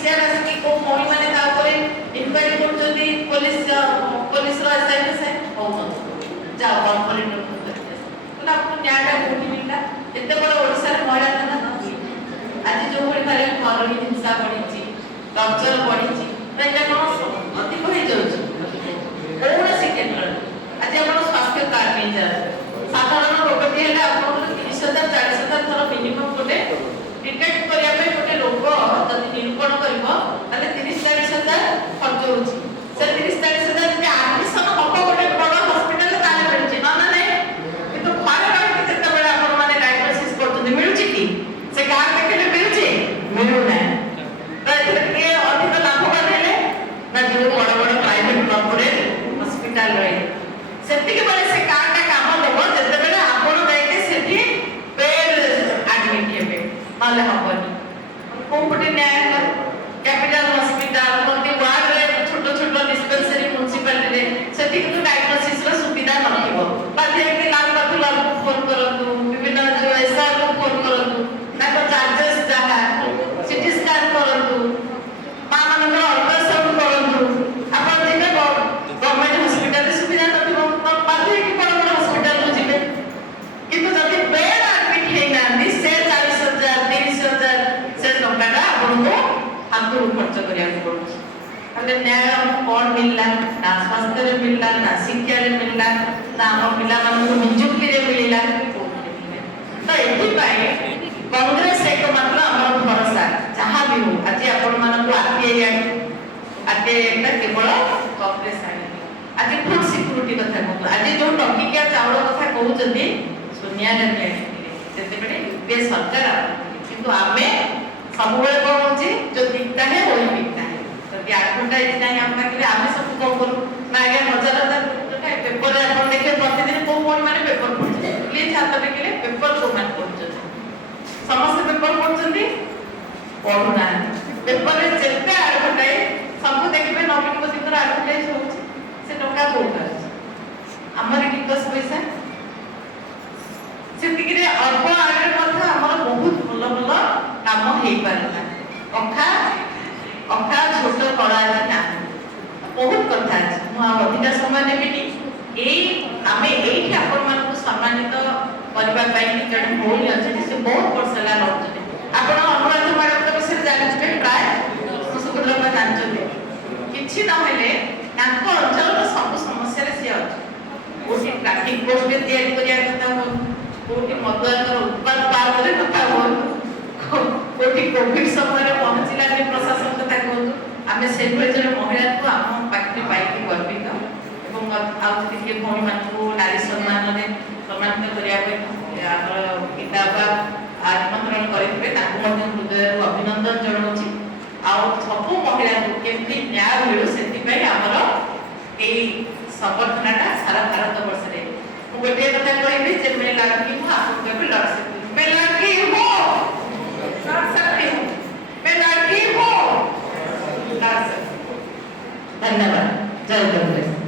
PCR आसी को मोही माने ता ऊपर इनक्वायरी करछथि पुलिस रो एसआई हो जा कॉर्पोरेट तो आपको न्यायटा कोठी मिलला एते बड़ ओडिसा रे महिला थाना आज जो भली भारे घर हिंसा बढ़ी टर्चर बढ़ी एटा कोन अधिक हो जाउछ कौन केन्द्र आज आप स्वास्थ्य कार्ड मिल जाए साधारण रोगटी है आप 30,000 40,000 थर मिनिमम गोटे डिटेक्ट करने गोटे रोग जब निरूपण कर 30,000 40,000 खर्च हो 30,000 40,000 आडमिशन हम गोटे बड़ हॉस्पिटल मिलूँ ना ना कि घर रही जिते आप डायग्नोसिस कर मिलूँ कि से कार्ड देखने मिलूँ मिलूना तो ये अधिक लाभवान है ना जो बड़ बड़ प्राइवेट कॉर्पोरेट हॉस्पिटल रही सेतिके बेले से कार्डटा काम देबो जते बेले आपण जाइके सेठी बेड एडमिट हेबे माले हबनी कोपटे न्याय कैपिटल हॉस्पिटल कोटी वार्ड रे छोटो छोटो डिस्पेंसरी म्युनिसिपलिटी रे सेठी को डायग्नोसिस रो सुविधा नथिबो बाधे के लाल पाथुला को फोन करतु विभिन्न जो एसआर को फोन करतु ताको चार्जेस जाहा सिटी स्कैन करतु मा मानकर अल्ट्रासाउंड करतु आपण जेबे गवर्नमेंट हॉस्पिटल रे सुविधा नथिबो बाधे के बड़ बड़ हॉस्पिटल को जिबे किंतु जति बेड एडमिट हे नांदी से 40,000 30,000 से टंकाटा आपण को हाथु खर्च करिया पड़छ अगर न्याय कोन मिलला ना स्वास्थ्य रे मिलला ना शिक्षा रे मिलला ना हम पिला मन को नियुक्ति रे मिलला तो एथि पाए कांग्रेस एक मात्र हमर भरोसा जहां भी हो आज आपण मन को आरटीआई एकटा केवल कांग्रेस आनी आज फूड सिक्योरिटी कथा कहू आज जो टंकिया चावल कथा कहउछथि सोनिया गांधी सेते बेले यूपीए सरकार किंतु आमे सब बेले कोन होची जो दिखता है वही बिकता है तो एडवर्टाइज नहीं हम पाखे आमे सब को करू ना आगे हजार हजार पेपर रे अपन देखे प्रतिदिन को कोन माने पेपर पढुछे प्लीज हाथ देखले पेपर को मान पढुछे समस्त पेपर पढुछंती पढुना पेपर रे जेते एडवर्टाइज सब देखबे नवीन मोदीकर एडवर्टाइज होउछ से टका कोठा हमर टिकस पैसा सेतिक रे अल्प आगे मध्य हमर बहुत भल भल काम हेई पारला अखा छोट कला अछि ना बहुत कथा अछि मु अधिका समय नेबिनी एई आमे एई आपण मान को सम्मानित करबा पई जण होई अछि से बहुत वर्षला रहउछथि आपण अनुराध मैडम के विषय जानिछबे प्राय सुकुद्र में जानछथि किछि न होले ताको अंचल रो सब समस्या रे से अछि ओटी ट्रैफिक पोस्ट में तैयारी करिया कथा हो ओटी मदुआकर उत्पाद पार करे कथा हो ओटी कोविड समय रे पहुंचिला नि प्रशासन कथा कहू आमे से जने महिला को हम पाखरे पाइके गर्वित एवं आउ के भौणी मान को नारी सम्मान रे सम्मानित करिया पे हमर पिताबा आमंत्रण करितबे ताको मध्य हृदय अभिनंदन जणाउछि आउ सब महिला को केमती न्याय मिलु सेति पई हमर एई संगठनटा सारा भारत वर्ष रे मु गोटे कथा कहबी जे मैं लड़की हूं आपको केबे लड़ सकती मैं लड़की हूं लड़ सकती हूं मैं लड़की हूं लड़ सकती धन्यवाद जय कांग्रेस।